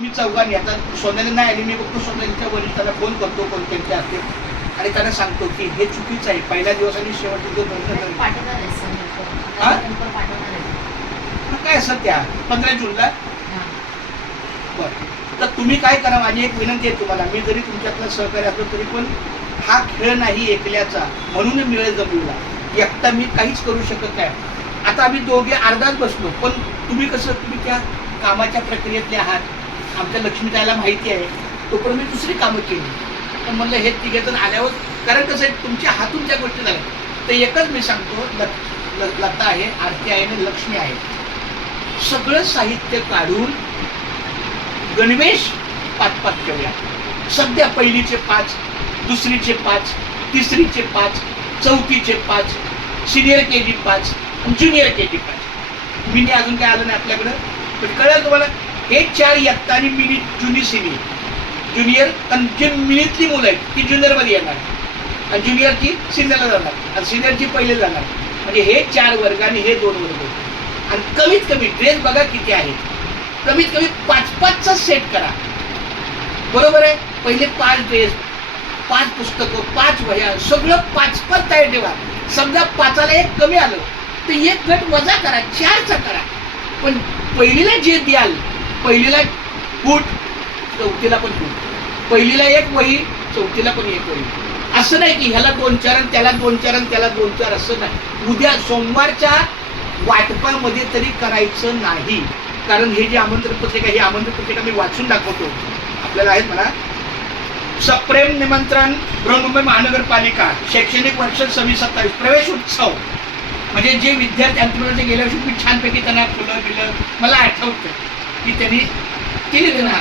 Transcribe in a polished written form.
मी चौघांनी आता सोनाली नाही आली, मी बघतो सोनालीच्या वरिष्ठांना फोन करतो कोणत्या असते आणि त्यांना सांगतो की हे चुकीचं आहे. पहिल्या दिवसांनी शेवटचे काय असं त्या 15 जूनला. बरं, तर तुम्ही काय करा, माझी एक विनंती आहे तुम्हाला, मी जरी तुमच्यातला सहकार्य असलो तरी पण हा खेळ नाही एकल्याचा, म्हणून मिळेल जमवला. एकटा मी काहीच करू शकत नाही. आता आम्ही दोघे अर्धाच बसलो, पण तुम्ही कसं, तुम्ही त्या कामाच्या प्रक्रियेतले आहात, आमच्या लक्ष्मीताईला माहिती आहे, तोपर्यंत मी दुसरी कामं केली. पण म्हणलं हे तिघेजण आल्यावर, कारण कसं आहे तुमच्या हातून त्या गोष्टी झाल्या. तर एकच मी सांगतो, लता आहे, आरती आहे आणि लक्ष्मी आहे, सगळं साहित्य काढून गणवेश 5-5 ठेवूया. सध्या पहिलीचे 5, दुसरीचे 5, तिसरीचे 5, चौथीचे 5, senior KG 5, junior KG 5. Mini अजून काय आलं नाही आपल्याकडं, पण कळलं तुम्हाला. हे 4 एकता आणि मिनी ज्युनियर जे मिनीतली मुलं आहेत ती ज्युनियरमध्ये येणार आणि ज्युनियरची सिनियरला जाणार आणि सिनियरची पहिले जाणार. म्हणजे हे 4 वर्ग आणि हे 2 वर्ग. आणि कमीत कमी ड्रेस बघा किती आहेत, कमीत कमी 5-5चा सेट करा. बरोबर आहे. पहिले 5 ड्रेस, 5 पुस्तकं, 5 वह्या, सगळं 5-5 तयार ठेवा. समजा 5ला 1 कमी आलं तर 1 गट वजा करा, 4चा करा. पण पहिलीला जे द्याल, पहिलीला बूट, चौथीला पण बूट, पहिलीला 1 वही, चौथीला पण 1 वही. असं नाही की ह्याला 2-4 आणि त्याला 2-4 आणि त्याला 2-4, असं नाही. उद्या सोमवारच्या वाटपामध्ये तरी करायचं नाही. कारण हे जे आमंत्रण पत्रिका, ही आमंत्रण पत्रिका मी वाचून दाखवतो, आपल्याला आहेत म्हणा. सप्रेम निमंत्रण, बृहन्मुंबई महानगरपालिका, शैक्षणिक वर्ष 26-27 प्रवेश उत्सव. म्हणजे जे विद्यार्थी अंतिम गेल्या वर्षी मी छानपैकी त्यांना फुलं दिलं, मला आठवतं की त्यांनी केली ना.